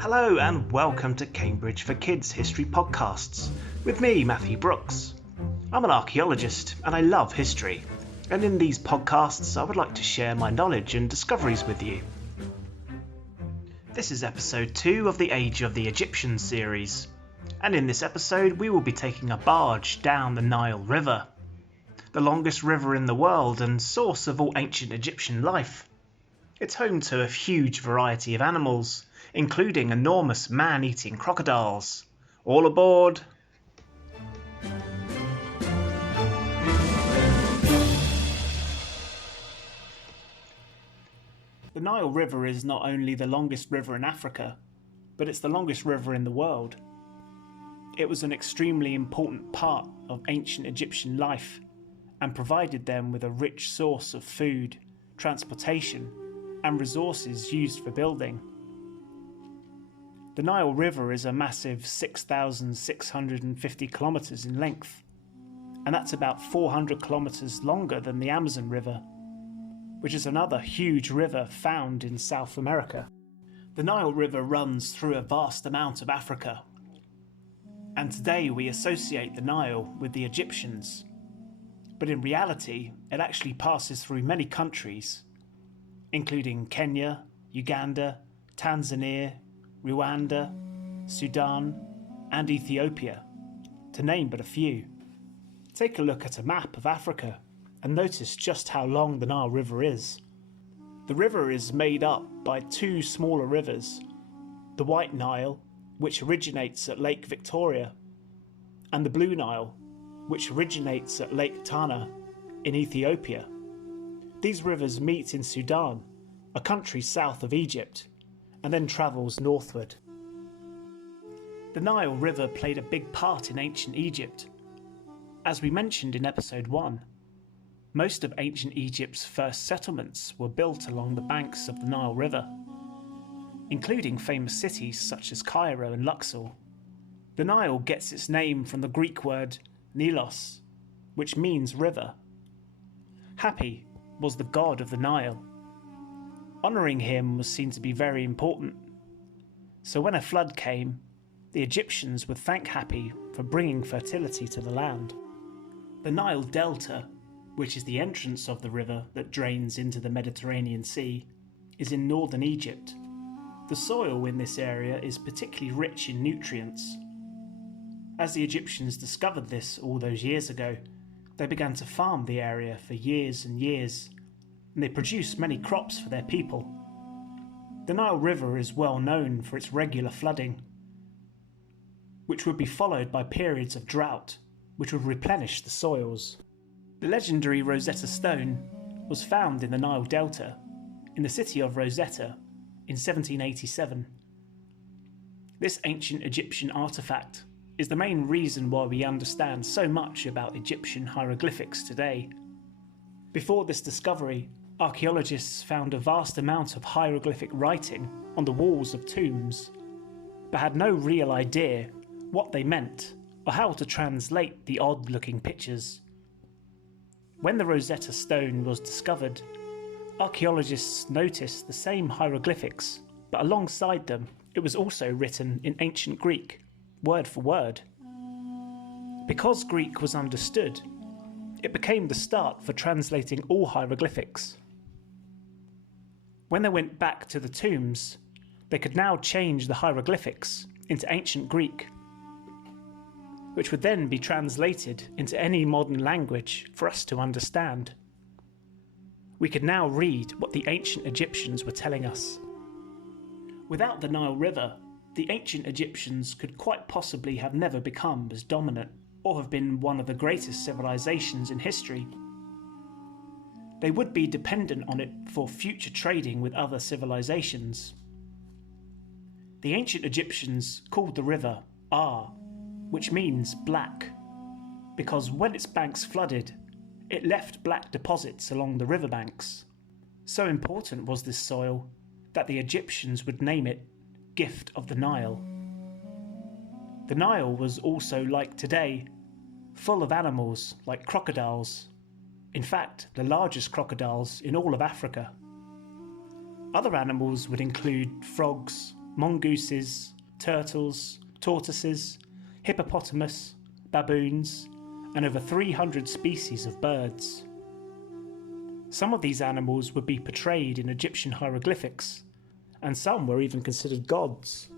Hello and welcome to Cambridge for Kids History Podcasts with me, Matthew Brooks. I'm an archaeologist and I love history, and in these podcasts I would like to share my knowledge and discoveries with you. This is episode 2 of the Age of the Egyptians series, and in this episode we will be taking a barge down the Nile River, the longest river in the world and source of all ancient Egyptian life. It's home to a huge variety of animals, including enormous man-eating crocodiles. All aboard! The Nile River is not only the longest river in Africa, but it's the longest river in the world. It was an extremely important part of ancient Egyptian life and provided them with a rich source of food, transportation, and resources used for building. The Nile River is a massive 6,650 kilometres in length, and that's about 400 kilometres longer than the Amazon River, which is another huge river found in South America. The Nile River runs through a vast amount of Africa, and today we associate the Nile with the Egyptians, but in reality it actually passes through many countries, including Kenya, Uganda, Tanzania, Rwanda, Sudan, and Ethiopia, to name but a few. Take a look at a map of Africa and notice just how long the Nile River is. The river is made up by two smaller rivers, the White Nile, which originates at Lake Victoria, and the Blue Nile, which originates at Lake Tana in Ethiopia. These rivers meet in Sudan, a country south of Egypt, and then travels northward. The Nile River played a big part in ancient Egypt. As we mentioned in episode 1, most of ancient Egypt's first settlements were built along the banks of the Nile River, including famous cities such as Cairo and Luxor. The Nile gets its name from the Greek word Nilos, which means river. Hapi was the god of the Nile. Honouring him was seen to be very important. So when a flood came, the Egyptians would thank Hapi for bringing fertility to the land. The Nile Delta, which is the entrance of the river that drains into the Mediterranean Sea, is in northern Egypt. The soil in this area is particularly rich in nutrients. As the Egyptians discovered this all those years ago, they began to farm the area for years and years, and they produced many crops for their people. The Nile River is well known for its regular flooding, which would be followed by periods of drought, which would replenish the soils. The legendary Rosetta Stone was found in the Nile Delta, in the city of Rosetta, in 1787. This ancient Egyptian artifact is the main reason why we understand so much about Egyptian hieroglyphics today. Before this discovery, archaeologists found a vast amount of hieroglyphic writing on the walls of tombs, but had no real idea what they meant or how to translate the odd-looking pictures. When the Rosetta Stone was discovered, archaeologists noticed the same hieroglyphics, but alongside them it was also written in ancient Greek, word for word. Because Greek was understood, it became the start for translating all hieroglyphics. When they went back to the tombs, they could now change the hieroglyphics into ancient Greek, which would then be translated into any modern language for us to understand. We could now read what the ancient Egyptians were telling us. Without the Nile River, the ancient Egyptians could quite possibly have never become as dominant or have been one of the greatest civilizations in history. They would be dependent on it for future trading with other civilizations. The ancient Egyptians called the river Ar, which means black, because when its banks flooded, it left black deposits along the riverbanks. So important was this soil that the Egyptians would name it Gift of the Nile. The Nile was also, like today, full of animals like crocodiles. In fact, the largest crocodiles in all of Africa. Other animals would include frogs, mongooses, turtles, tortoises, hippopotamus, baboons, and over 300 species of birds. Some of these animals would be portrayed in Egyptian hieroglyphics, and some were even considered gods.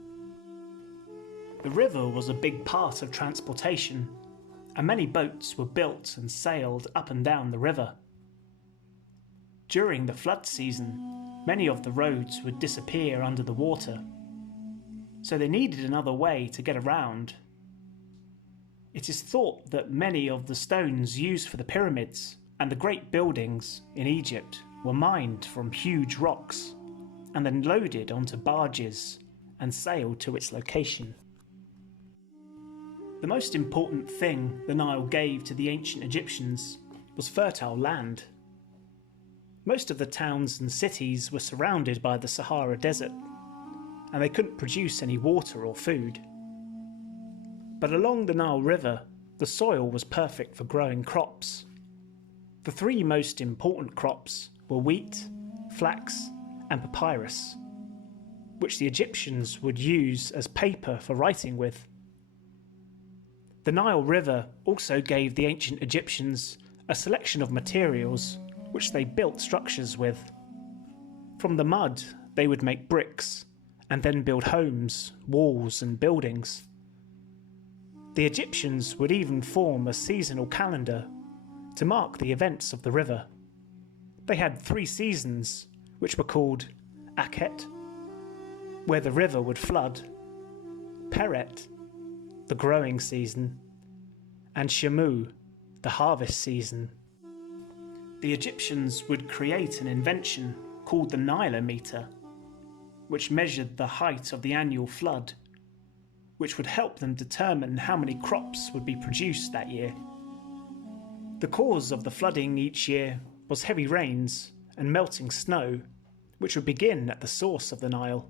The river was a big part of transportation, and many boats were built and sailed up and down the river. During the flood season, many of the roads would disappear under the water, so they needed another way to get around. It is thought that many of the stones used for the pyramids and the great buildings in Egypt were mined from huge rocks and then loaded onto barges and sailed to its location. The most important thing the Nile gave to the ancient Egyptians was fertile land. Most of the towns and cities were surrounded by the Sahara Desert, and they couldn't produce any water or food. But along the Nile River, the soil was perfect for growing crops. The three most important crops were wheat, flax, and papyrus, which the Egyptians would use as paper for writing with. The Nile River also gave the ancient Egyptians a selection of materials which they built structures with. From the mud, they would make bricks and then build homes, walls, and buildings. The Egyptians would even form a seasonal calendar to mark the events of the river. They had 3 seasons, which were called Akhet, where the river would flood, Peret, the growing season, and Shamu, the harvest season. The Egyptians would create an invention called the Nile meter, which measured the height of the annual flood, which would help them determine how many crops would be produced that year. The cause of the flooding each year was heavy rains and melting snow, which would begin at the source of the Nile.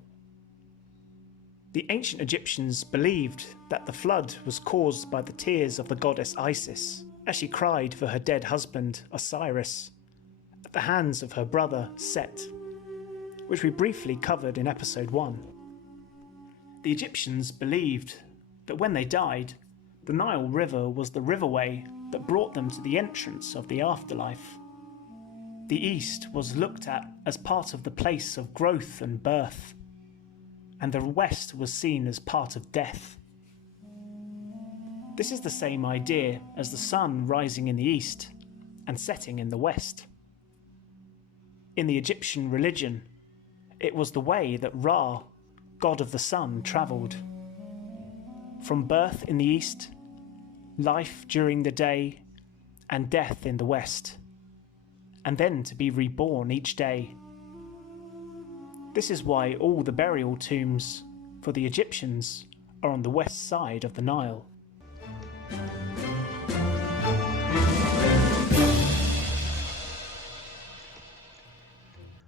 The ancient Egyptians believed that the flood was caused by the tears of the goddess Isis, as she cried for her dead husband Osiris, at the hands of her brother Set, which we briefly covered in episode 1. The Egyptians believed that when they died, the Nile River was the riverway that brought them to the entrance of the afterlife. The east was looked at as part of the place of growth and birth, and the west was seen as part of death. This is the same idea as the sun rising in the east and setting in the west. In the Egyptian religion, it was the way that Ra, god of the sun, travelled. From birth in the east, life during the day, and death in the west, and then to be reborn each day. This is why all the burial tombs for the Egyptians are on the west side of the Nile.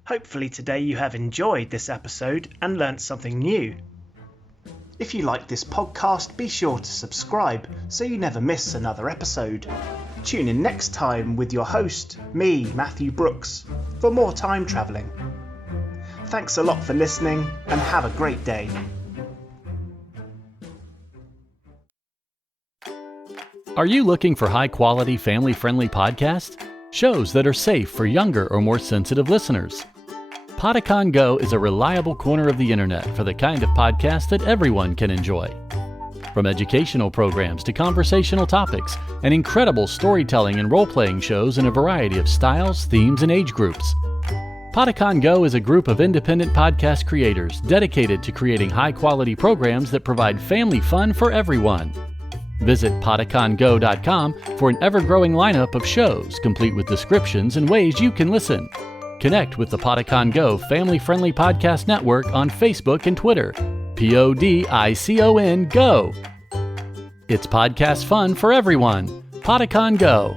Hopefully today you have enjoyed this episode and learnt something new. If you like this podcast, be sure to subscribe so you never miss another episode. Tune in next time with your host, me, Matthew Brooks, for more time travelling. Thanks a lot for listening and have a great day. Are you looking for high-quality, family-friendly podcasts? Shows that are safe for younger or more sensitive listeners? Podicon Go is a reliable corner of the internet for the kind of podcast that everyone can enjoy. From educational programs to conversational topics and incredible storytelling and role-playing shows in a variety of styles, themes, and age groups. Podicon Go is a group of independent podcast creators dedicated to creating high-quality programs that provide family fun for everyone. Visit podicongo.com for an ever-growing lineup of shows, complete with descriptions and ways you can listen. Connect with the Podicon Go family-friendly podcast network on Facebook and Twitter. PODICON Go. It's podcast fun for everyone. Podicon Go.